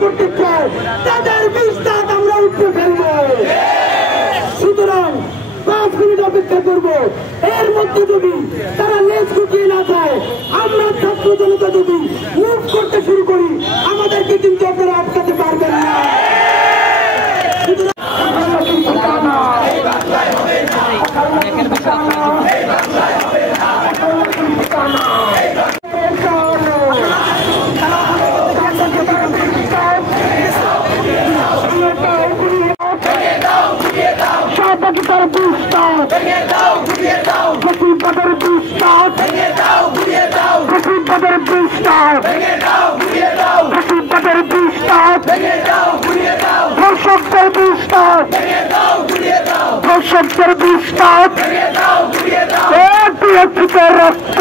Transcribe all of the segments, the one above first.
কর্তৃক তাদের বিস্তার আমরা উঠতে ফেলব। সুতরাং 5 মিনিট অপেক্ষা করব। এর মধ্যে যদি তারা লেজ গুটিয়ে না যায়, আমরা ছাত্র জনতা যদি মুভ করতে শুরু করি, আমাদেরকে কিন্তু আপনারা আটকাতে পারবেন না। ধর্ষকদের বিস্তার রক্ত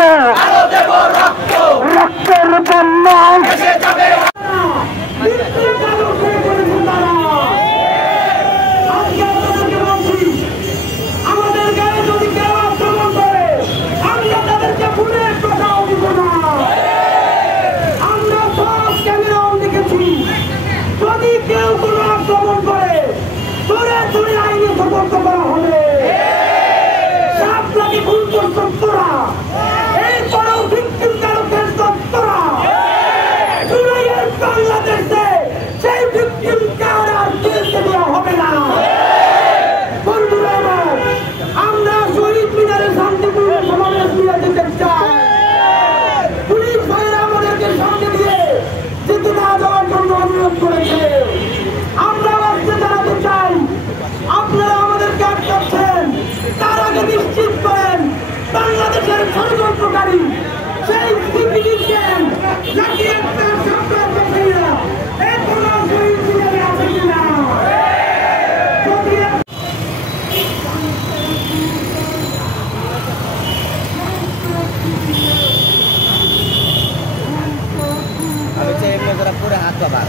রক্তের বন্যা আমাদের গায়ে যদি কেউ আক্রমণ করে, আমরা তাদেরকে ফুলের কথাও দিব না। আমরা সব ক্যামেরাও দেখেছি। যদি কেউ কোনো আক্রমণ করে, ধরে ধরে আইনে সতর্ক করা হবে। আপনাকে ভুল করছেন তোরা, এরপরেও ভিক্টিম কারকের তোরা বাংলাদেশে সেই ভিক্টিম কার আর ফিরতে দেওয়া হবে না। বন্ধুরা আমার, আমরা শহীদ মিনারে শান্তিপূর্ণ সমাবেশ নিয়ে যেতে চাই। পুলিশ ভাইরা আমাদেরকে সামনে দিয়ে যেতে না যাওয়ার জন্য অনুরোধ করেছে। আমরা আজকে জানাতে চাই, আপনারা আমাদেরকে আটকাচ্ছেন, তার আগে নিশ্চিত করেন বাংলাদেশের ষড়যন্ত্রকারী সেই সিপিডিকে নাকি একটা সরকার বাসাইয়া এখন শহীদ মিনারে আছে কিনা। আমি চাই এমনি করে পুরো হাত বাবা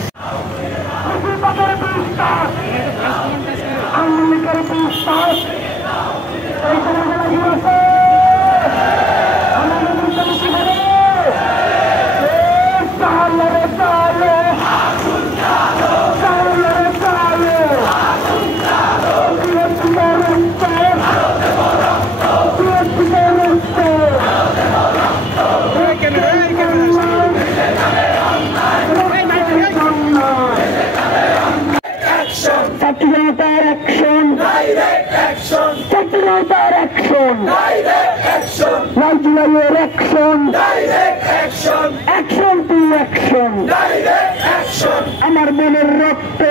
আমার মনের রক্ত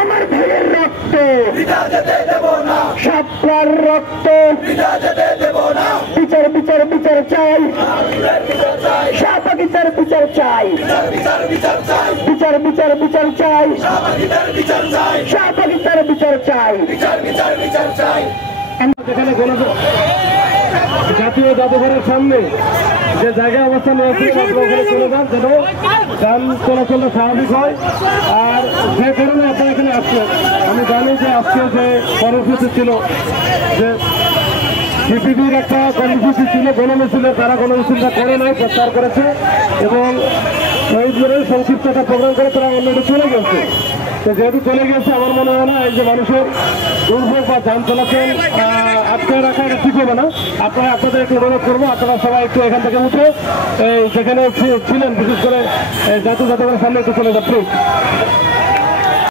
আমার ভাইয়ের রক্ত সাতটার রক্ত বিচার বিচার বিচার চাই, বিচার বিচার চাই, বিচার বিচার বিচার চাই, বিচার বিচার চাই। যেখানে জাতীয় জাদুঘরের সামনে যে জায়গায় অবস্থান নিয়েছিলেন আপনারা ওখানে চলে যান, যেন যান চলাচলটা স্বাভাবিক হয়। আর যে কারণে আপনারা এখানে আসছেন, আমি জানি যে আজকে যে কর্মসূচি ছিল, যে সিপিবির একটা কর্মসূচি ছিল গণমিছিলের, তারা গণমিছিলটা করে নাই, প্রচার করেছে এবং শহীদ মিনারে সংক্ষিপ্ত একটা প্রোগ্রাম করে তারা অন্যটা চলে গেছে। তো যেহেতু চলে গেছে, আমার মনে হয় না এই যে মানুষের দুর্ভোগ বা যান চলাচল আটকে রাখা এটা ঠিক হবে না। আপনাদের একটু অনুরোধ করবো, আপনারা সবাই একটু এখান থেকে উঠে যেখানে ছিলেন, বিশেষ করে জাতীয় জাদুঘরের সামনে একটু চলে যান প্লিজ।